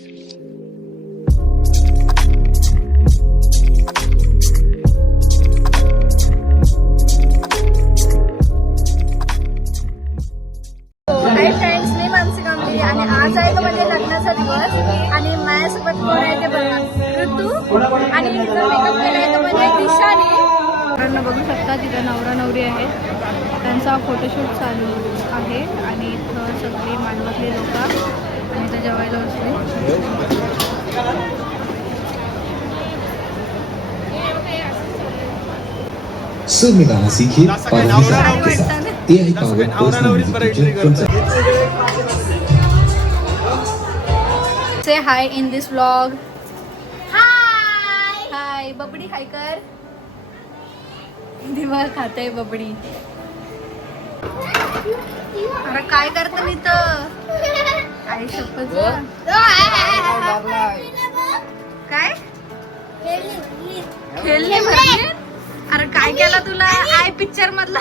Hi friends, मी मानसी कांबळे आणि आज आहे तो म्हणजे लग्नाचा दिवस आणि माझ्यासोबत कोण आहे ते बघा, ऋतू आणि हिचा मेकअप केलाय तो म्हणजे दिशाने. बघू शकता तिथं नवरा नवरी आहे, त्यांचा फोटोशूट चालू आहे आणि इथं सगळी मांडवातली लोक आणि इथं जेवायला बसले. सब में गाना सीखिए पावनी साहब के साथ AI powered personal music teacher से hi in this vlog. Hi hi. बबडी हाय कर. दिवाळ खाते बबडी. अरे काय करतं मी तर आई शपथ. काय खेळले म्हणजे? अरे काय केलं तुला? आय पिक्चर मधला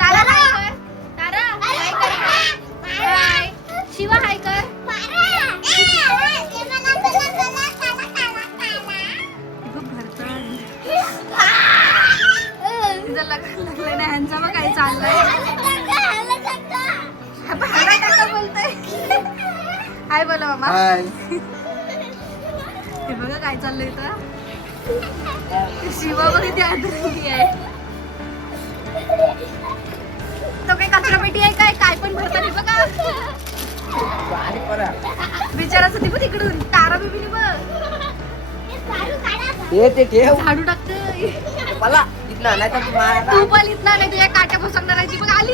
तारा हाय कर. तारा हाय कर. हाय शिवा हाय कर. तिचं लागलं नाही ह्यांचं मग काय चाललंय. बोलतोय हाय बोला मामा. हे बघा काय चाललंय तर शिवा बघ इथे आदरंगी आहे. तो काही कचरा पेटी आहे काय काय पण भरताना बघा. बिचाराचं ती बघ तिकडून तारा बिबीने बघ झाडू टाकतोय. तू पण इथला नाही तुझ्या काट्या बसवणाराची बघ आली.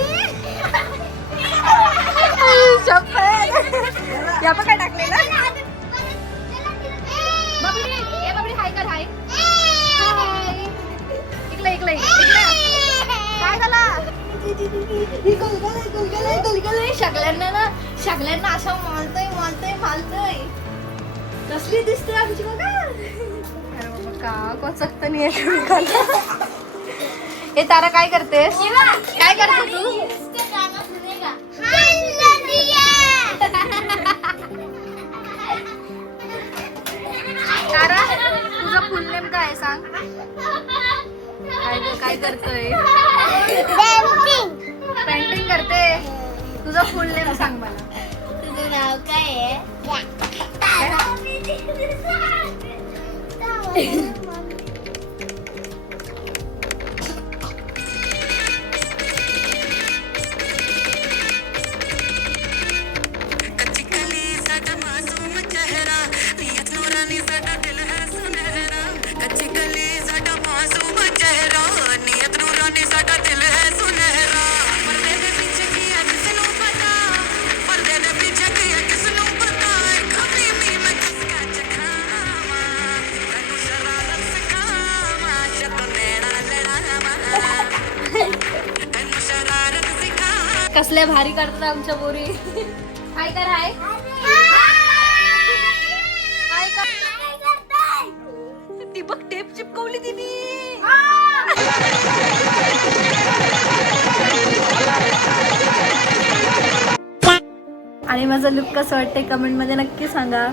या पण काय टाकले ना. बबडी हाय कर. हाय इकडे इकडे इकडे काय झाला. शगल्यांना असं मालतोय कसली दिसते आमची बघा. अरे बाबा का कोचकत नाही आहे. हे तारा काय करतेस? काय करते तू? तारा तुझा फुल नेम काय सांग. काय करतोय? पेंटिंग करते. तुझं फुल नेम सांग मला. तुझं नाव काय आहे? कसल्या भारी करतात आमच्या बोरी. हाय कर. हाय हाय कर. ती बघ टेप चिपकवली तिने. आणि माझा लुक कसं वाटतंय कमेंट मध्ये नक्की सांगा.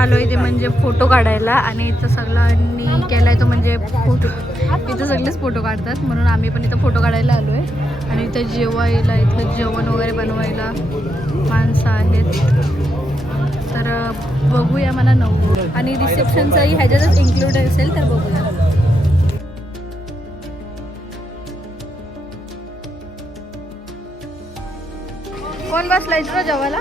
आलो इथे म्हणजे फोटो काढायला आणि इथं सगळ्यांनी केलाय तो म्हणजे फोटो. इथं सगळेच फोटो काढतात म्हणून आम्ही पण इथं फोटो काढायला आलोय. आणि इथं जेवायला इथलं जेवण वगैरे बनवायला माणसं आहेत. तर बघूया मला नऊ आणि रिसेप्शनचाही ह्याच्यातच इन्क्लूड असेल तर बघूया. कोण बसलाय तुला जेवायला?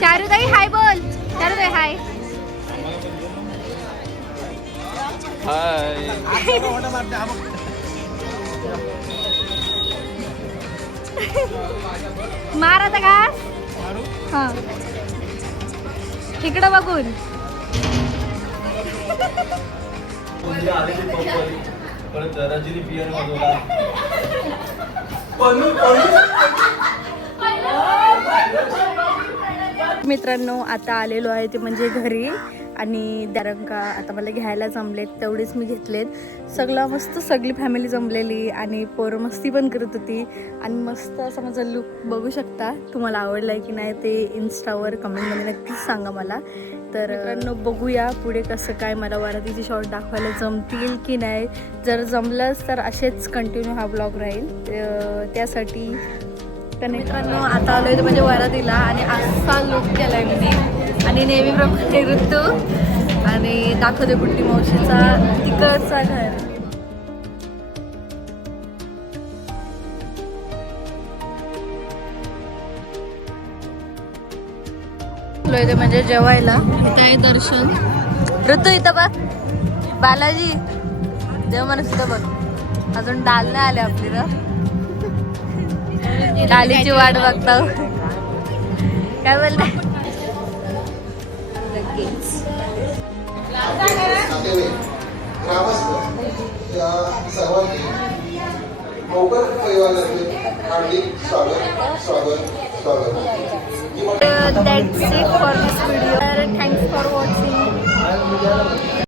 चारुताई हाय बोल. चारुताई हाय. मार आता का. हा इकडं बघून. मित्रांनो आता आलेलो आहे ते म्हणजे घरी आणि दरंका आता मला घ्यायला जमलेत तेवढेच मी घेतलेत. सगळं मस्त सगळी फॅमिली जमलेली आणि पोरं मस्ती पण करत होती आणि मस्त असा माझा लुक बघू शकता. तुम्हाला आवडला आहे की नाही ते इन्स्टावर कमेंटमध्ये नक्कीच सांगा मला. तर मित्रांनो बघूया पुढे कसं काय मला वरातीचे शॉर्ट दाखवायला जमतील की नाही. जर जमलंच तर असेच कंटिन्यू हा ब्लॉग राहील. त्यासाठी तर मित्रांनो आता आलो आहे म्हणजे वरातीला आणि असा लुक केला आहे मी आणि नेहमीप्रमाणे ऋतू आणि दाखवते बुट्टी मावशीचा तिकडचा घर. इथे म्हणजे जेवायला इथं आहे दर्शन. ऋतू इथं बघ बालाजी देव माणूस इथं बघ. अजून डाल नाही आले आपली ना डालीची वाट बघता. काय बोलते that's it for this video. Thanks for watching.